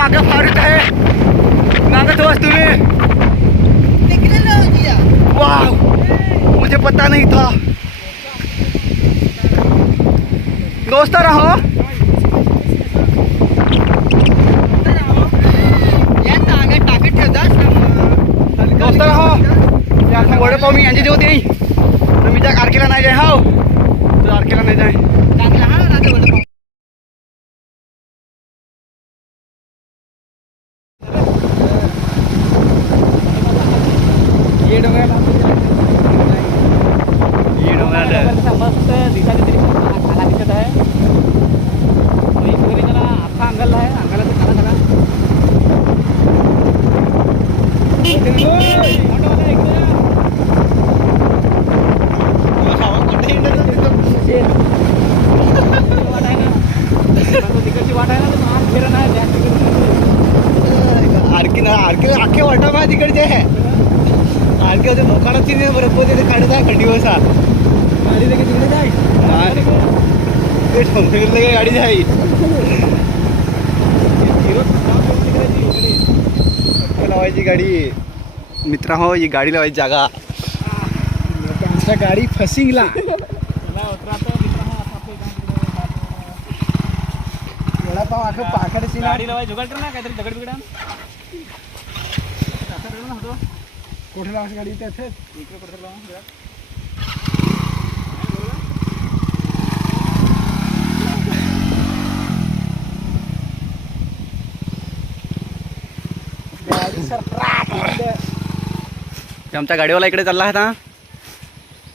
मागं फार येत आहे. नागत बस तुम्ही. वाव. मुझे पता नहीं था. दोस्त रहो. दोस्त रहो. वडेपाव मी यांची जेवते तर मी त्या कारकीला नाही जाय हो तर कारकीला नाही जाय मस्त दिसायला तरी पण खाला ते काही गाडी जाई लावायची गाडी मित्रा हो ही गाडी लावायची जागा गाडी फसिंगला वडापाव अख्खं पाकडची गाडी लावाय जुगाड कर ना काहीतरी दगड बिगड कुठे लावायची गाडी इकडे कुठे लावा ते आमच्या गाडीवाला इकडे चालला आहे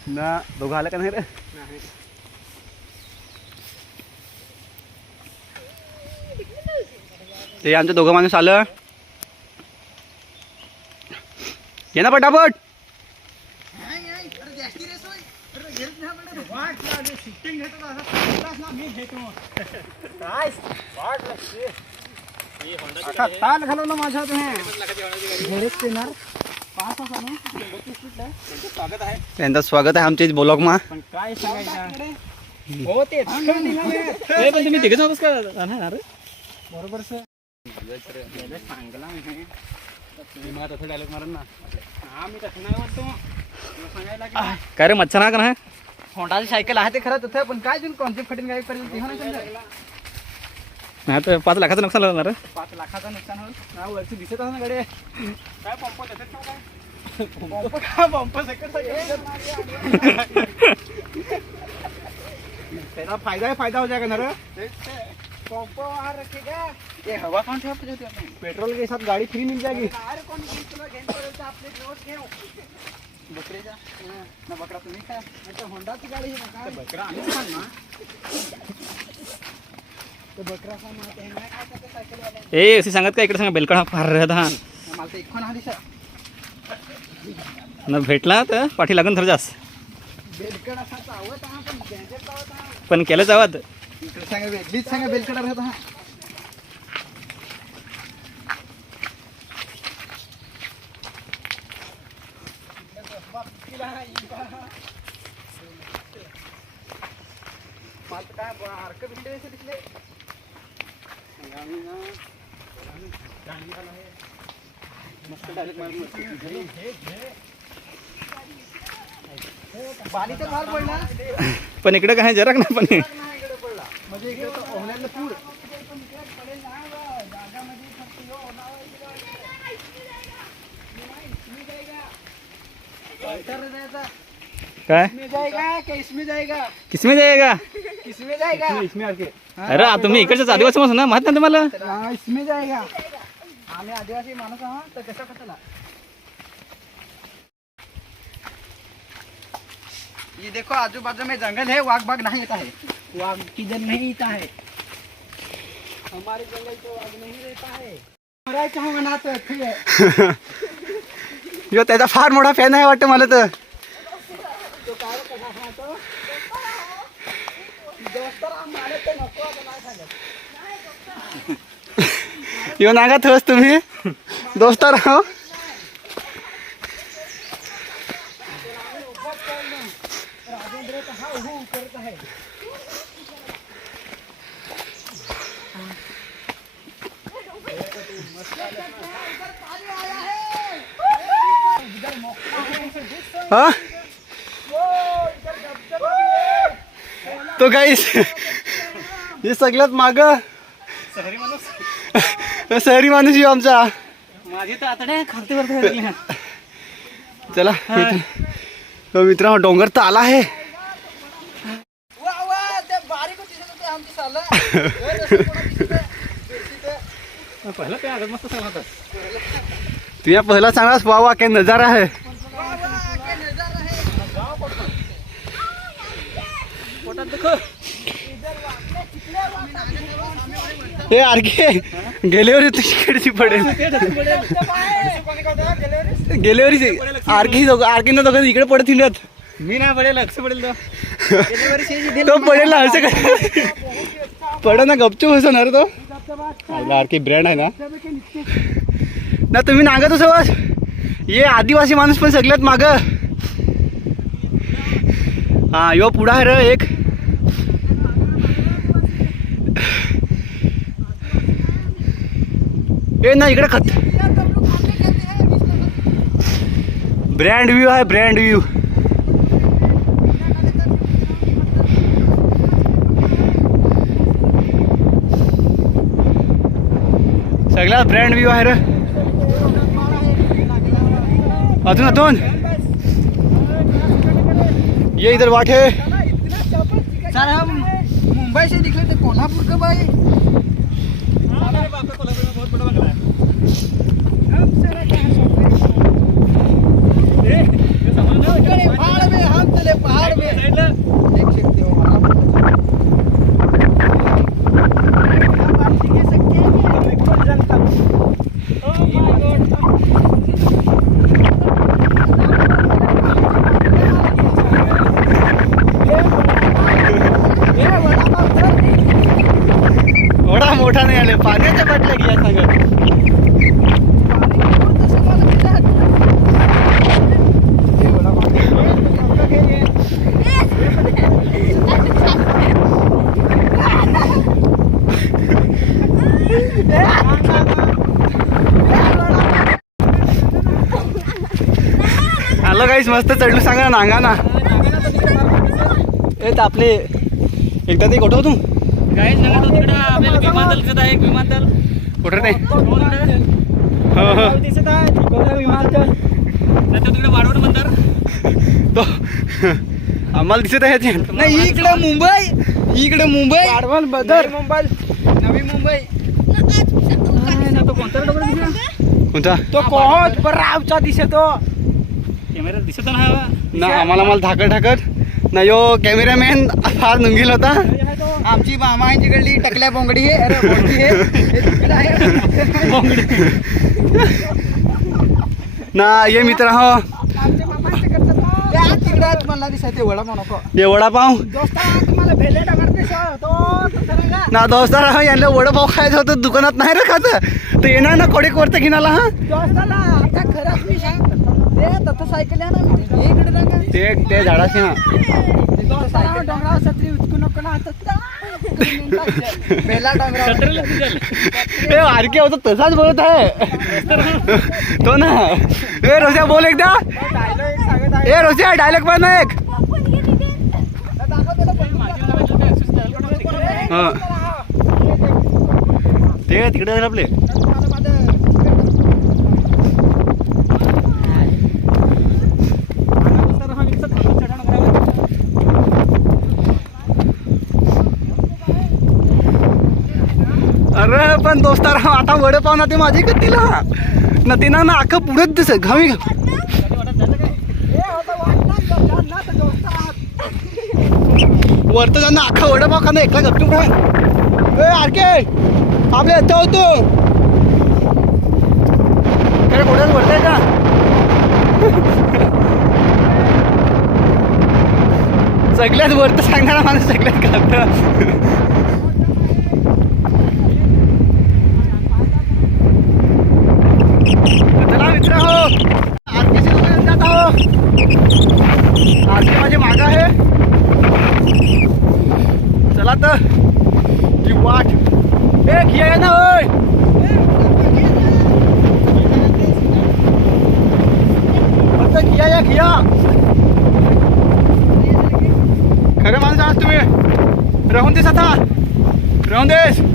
ना दोघं आलं का नाही रे? ते आमचं दोघं माणूस आलं. ये ना पटापट. ताल घालवलं माझ्या येणार त्यांचं स्वागत आहे. आमच्या ब्लॉग मा. पण काय सांगायचं? हो ते पण तुम्ही तिघे जाऊच का? राहणार रे? बरोबर सर. सांगला डायलॉग मारण ना. हा मी तसं नाही वाटतो तुला सांगायला की काय रे मच्छर ना का होंडाची सायकल आहे ते खरं तसं पण काय तुम्ही कॉन्सेप्ट खटीन काय करेल नाही तर पाच लाखाचं नुकसान होणार पाच लाखाचं नुकसान होईल. हा वरची दिसत ना गाडी. काय पंप पंप का पंप? त्याचा फायदा फायदा हो जाएगा ना रे? पंप वहाँ रखेगा ये हवा कौन देते हैं पेट्रोल के साथ गाड़ी फ्री मिल जाएगी अरे कोण घेईन तुला? घेईन पर्यंत आपले दिवस घेऊ बकरीचा? ना बकरा तुम्ही काय? होंडाची गाडी बकरा आम्ही ना. ए अशी सांगत का इकडे सांगा बेलकडा फार न भेटला तर पाठी लागून थर जास। पण केलं जावत। हरकत बिंडे दिसले मस्त डायरेक्ट बाली तर फार पडला पण इकडे काय जरा नाही पण म्हणजे इकडे तर ओहल्याला पूर काय? इसमें जाएगा किसमें जाएगा? इसमें जाएगा? इसमें आके। अरे तुम्ही इकडच्याच आदिवासी माणूस ना? माहीत नाही तुम्हाला? हाँ इसमें जाएगा। आम्ही आदिवासी माणूस आहोत तर कसा कशाला? ये देखो आजू बाजू में जंगल है वाघ बाघ नहीं रहता है वाघ किधर नहीं रहता है हमारे जंगल तो वाघ नहीं रहता है। मराय कहाँ मनाते ठीक है यो त्याचा फार मोठा फॅन आहे वाटतं मला तर. यो नागा थोस तुम्ही. दोस्तार राह हा? तो काहीच हे सगळ्यात माग. शहरी माणूस? येऊ आमचा. माझी तर आता खालती वरती चला तो मित्र डोंगर तर आला आहे. पहिलं पहिला सांगलास वा वा काय नजारा आहे पोटात देखो हे आरके गेल्यावर तिकडची पडेल. गेल्यावर आरके आरके दोघं इकडे पडत मी नाही पडेल लक्ष पडेल तो. पडेल ना असं काय? पड ना गपचूप हसणार तो. आरके ब्रँड आहे ना. ना तुम्ही नागत असो बस ये आदिवासी माणूस पण सगळ्यात माग. हा यो पुढा आहे र एक. ए ना इकडे खत. ब्रँड व्ह्यू आहे ब्रँड व्ह्यू सगळ्यात ब्रँड व्ह्यू आहे रे. अजून अजून ये इधर वाटे सर हम मुंबई से निकले थे कोल्हापुर कब भाई चले पहाड़ में. देख सकते हो मोठा नाही आले. पाण्याच्या बाटल्या घ्या सांगत आलं काहीच मस्त चढलो सांगा ना नांगा ना. ए आपले एकदा ते कुठं तू. तिकडं आपल्याला दिसत आहे एक विमानतळ. कुठं हो हो. दिसत आहे तिकडं विमानतळ. नंतर तिकडे वाढवण मंदिर तो. आम्हाला दिसत आहे ते. नाही इकडे मुंबई. इकडे मुंबई. वाढवण बदर. मुंबई. नवी मुंबई. तो कोणता तो कोहत बरावचा दिसतो. कॅमेरा दिसत नाही ना आम्हाला मला ढाकत ढाकत ना यो कॅमेरामॅन फार नुंगील होता. आमची मामाची गल्ली टकल्या बोंगडी हे ना ये मित्र हो. दिसते वडापाव दोस्ता तुम्हाला भेले डगर दिसतो तो तरंगा ना दोस्तार हा यांना वडापाव खायचं होतं दुकानात नाही रे खात तर येणार ना कोडे कोरते घेणाला हा दोस्ताला आता खरंच मी सांग ते तसं सायकल आहे ना इकडे नका ते ते झाडाशी हा. दोस्ताला डोंगरावर सत्री उचकू नको ना डोंगरावर. आरके होता तसाच बोलत आहे. तो ना. ए रोसिया बोल एकदा. ए रोसिया डायलॉग पण एक. हा. ते तिकडे आपले. अरे पण दोस्तार आता वडेपाव ना ते का तिला? ना तिना ना अख्खं पुढेच दिसत घावी वरतं जाणं अख्खा वडेपाव खाणं एकला गपचूप राह ए आरके आपले येतो होतो काय कोणाला वरताय का? सगळ्यात वरतं सांगणारा माणूस सगळ्यात खात आरतीसी दुकान जात आहो आरती माझी माग आहे चला तो। वाट एक ये ना होय खरे या किया तुम्हें तो। रहून आज तुम्ही राहून देस आता राहून देस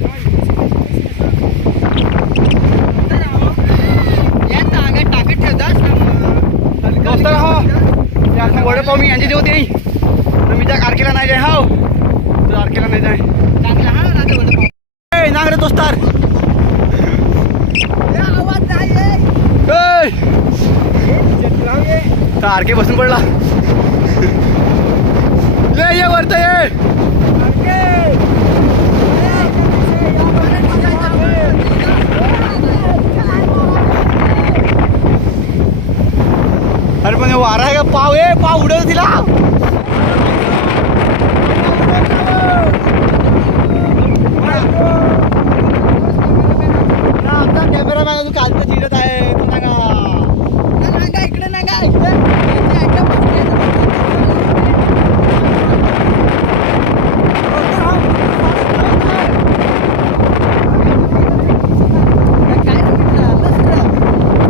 आरके बसून पडला. ये ये वरत ये. अरे पण वारा आहे का? पाव ये पाव उडव तिला आमचा कॅमेरा तू कालचं चिरत आहे तू सांगा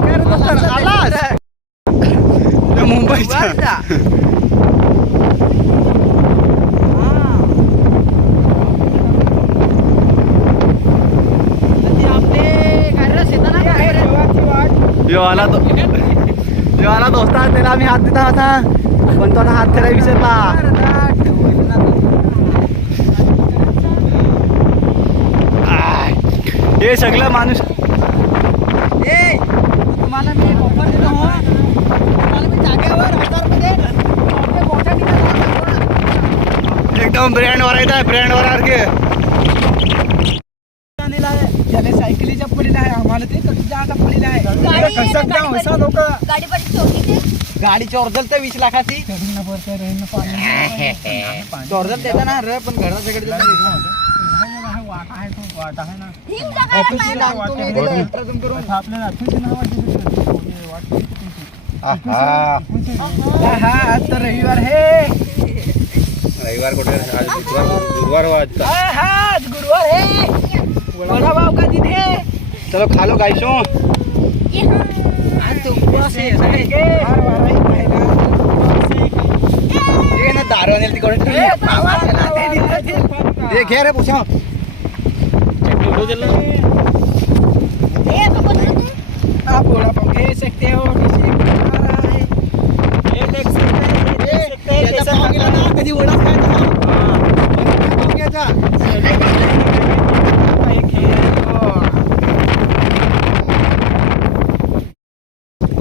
काय रे दोस्तार, आलास? त्या मुंबईचा आला तो आला दोस्ता त्याला आम्ही हात देता होता पण तो आता हात त्याला विसरला. हे सगळं माणूस तुम्हाला मी ऑफर देतो हो. तुम्हाला मी जागेवर एकदम वर येत आहे ब्रँड वर सारखे सायकलीच्या पडीला आहे आम्हाला ते आहे गाडी- कसं गाडी- असा लोक? गाडी पण चोरी ते. गाडीची ऑर्डर तर वीस लाखाची. ऑर्डर देता ना रे पण घरात सगळे हिम जगा हा आज तर रविवार हे रविवार कुठे? आज बुधवार गुरुवार हो आज हा, हा, आज गुरुवार हे वडा भाव का दिन है चलो खा लो गायसो तुमको से सके ये ना दारू आणेल तिकडे ए, बाबा, चला, दे दिलं, दे. ये घे रे पुछा आप वड़ा पाव खा सकते हो किसी को खा रहा है ये देख सकते हैं ये देख सकते हैं कैसा लगा ना कधी वडा खायचा एक हे तो.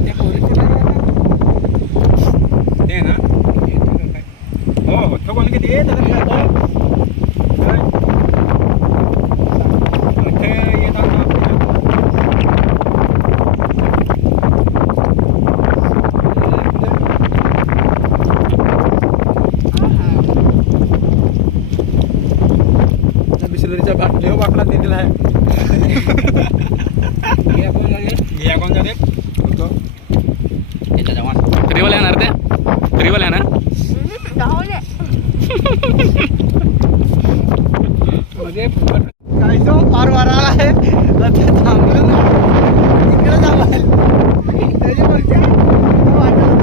ते पोरीचं नाही आहे ना? ते ना हो हो तो कोण किती येत इथे येतात ना बिस्लरीच्या बाटल्या बाटला दिलेला आहे हे कोण लागेल? या कोण जाते तो? रिवल येणार? ते रिवल येणार गायसो फार वारा आहे. थांबलो. ना इकडे जावाल त्याची बोलते वाटत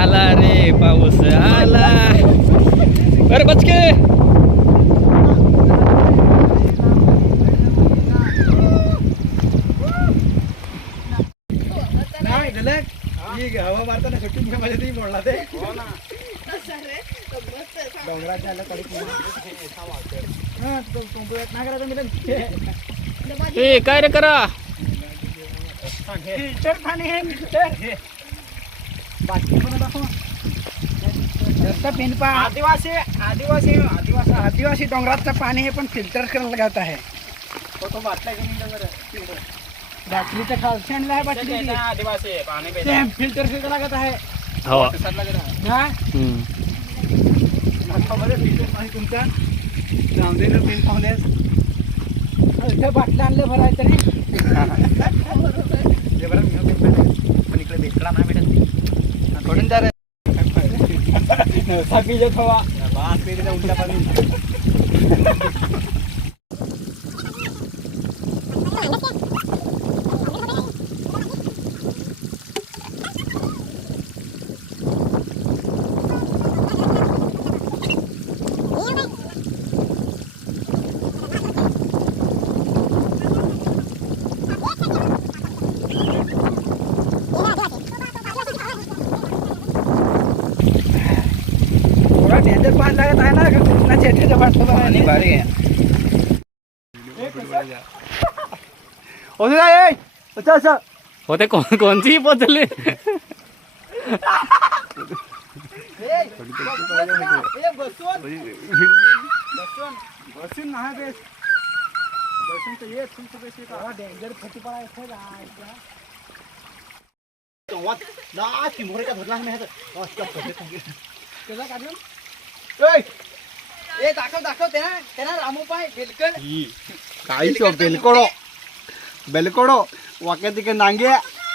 आला रे पाऊस आला अरे बचके नाही गलत ही हवा मारताना सुट्टी माझ्या तुम्ही बोलला ते डोंगराच्या आलं कडे हा कंपुळ्यात नाही करायचं मिळेल ए काय रे करा? आदिवासी आदिवासी आदिवासी. आदिवासी डोंगराचं पाणी हे पण फिल्टर करायला लागत आहे. तो बाटला. बाटलीचं आहे बाटली. आदिवासी. पाणी फिल्टर फिल्टर लागत आहे हो तसाच लागत आहे. हा हम्म. खबर आहे फिल्टर पाणी तुमचा? जाऊन पिन पाहुण्यास बाटल्या आणले भराय तरी ते बरं मी. पण इकडे भेटला नाही भेटत थोडून जा रे. सापीच्या थवा. बास उलटा पाणी थोडा डेंजर पाणी लागत आहे ना कृष्णा चेठ्याच्या बाटलं पाणी भरायला भारी आहे. होते कोण कोणतीही पोचले. ए दाखव दाखव त्यांना त्यांना रामू पाय बिलकुल काही शो बेलकोडो बेलकोडो वाक्या तिकडे नांगे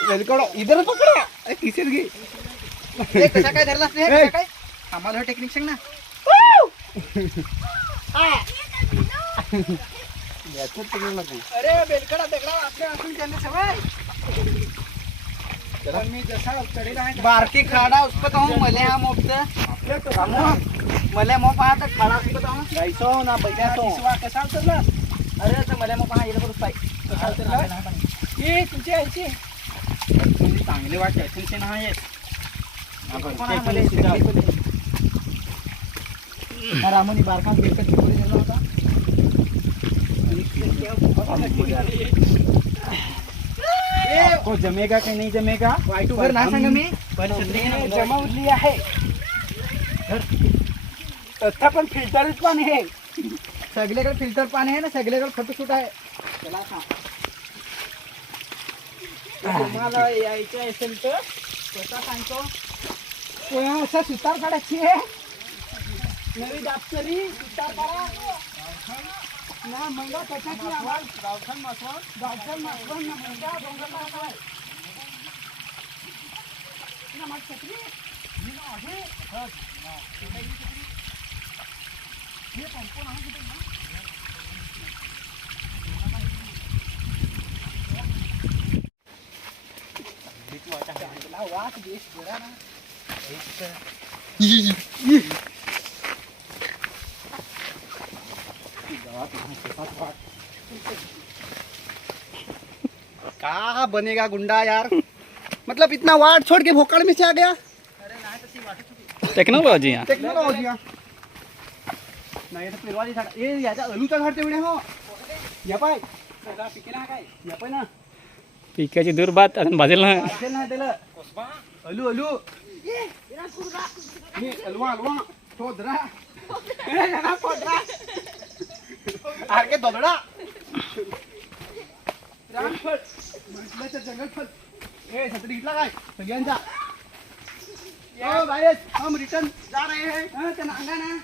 बेलकोडो इधर पकडा. ए, किसेत घे. कसा काय धरलास रे? हे कसा काय? आम्हाला टेक्निक सांग ना. याच्यात तिकडे नको. अरे बेलकडा दगडा आपल्या असून त्यांना सवय. पण मी जसा चढेला आहे बारकी खाडा उसपत हूँ मले हा मोपत. मले मोप हा तर खाडा हूँ जायचो ना बैठायचो कसा उतरला? अरे तर मले मोप हा येईल करून पाय? कसा उतरला? ये तुमची तुम्ही चांगले वाटते असेल नाही येत कोण आहे मले हा रामोनी बारका पुढे गेला होता? आपको जमेगा कि नहीं जमेगा? वाईट उभर नाही सांगा मी. ना, पण जमा उरली आहे. तथा पण फिल्टरच पाणी आहे. सगळीकडे फ़िल्टर पाणी आहे ना सगळीकडे फोटोशूट आहे. चला सांग तुम्हाला यायचं असेल तर स्वतः सांगतो. तो असं सुतार काढायची आहे? नवी दाप्तरी सुतार काढा. ना मंगा त्याच्याची आवाज़. गावठाण मासवण. गावठाण मासवण ना मंगा डोंगरला काय ना माझी छत्री मी ना आहे. हं. हे पंपून आहे कुठे ना? चांगला वास बेस बरा ना कहा बनेगा गुंडा यार मतलब इतना वाट छोड़ के भोकाड़ में से आ गया टेक्नॉलॉजी यहाँ टेक्नॉलॉजी नाही तर पेरवाली झाड ए याच्या अलूचा झाड तेवढे हो. या पाय. पिकेला काय? या पाय ना. पिकाची दूर बात अजून भाजेल ना. असेल ना त्याला. अलू अलू. मी अलवा अलवा. शोधरा आरके दोदडा. रामफळ. म्हटलं जंगलफळ. ए छत्री घेतला काय? सगळ्यांचा. हम रिटर्न जा हैं हं, नांगा ना.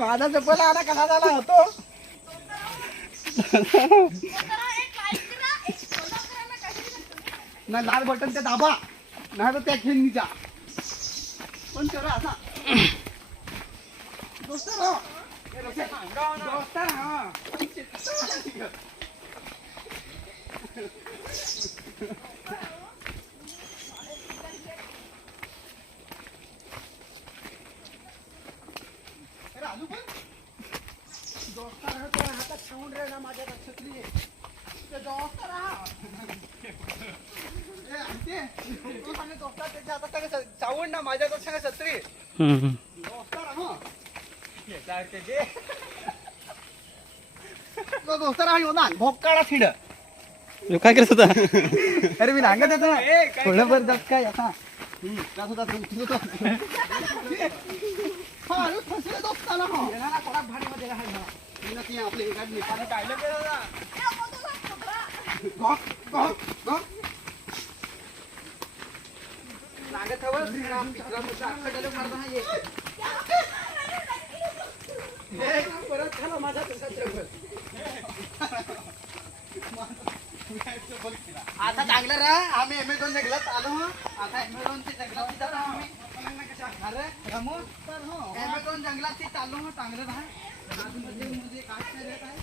माझा चप्पल आला कसा झाला होतो ना लाल बटन ते दाबा. नाही तर त्या खेळणीचा पण तेवढा असा दोस्त रहा. हा. दोस्त रहा. ए, राजू पण दोस्ता रहा, त्या हातात ठेवून रे ना माझ्या छत्री आहे. ते चावण ना माझ्या तर सांगा सत्री हम्म, हम्म. दोस्तार आणि होता भोकाळा थिड ह्यो काय करत होता अरे मी सांगत होतो ना थोडं बरं जात काय आता हम्म, जात होता, जात होता. हा, अरे फसले दोस्ताला हो. कोणा भाडीमध्ये राहायला मला. मी ना ती आपली गाडी निघाली, काढलं गेलं ना. गॉक, गॉक, गॉक. सांगत हवं, श्रीराम, विक्रम, अख्खं डलक मारता हा ये. हे, परत झालं माझा तसा. आता चांगलं राहा आम्ही अमेझॉन जंगलात आलो हं. आता अमेझॉनच्या जंगलात जातो आम्ही अरे रमू? अमेझॉन जंगलात चाललो हं, चांगलं राहा आजूबाजूमध्ये काय काय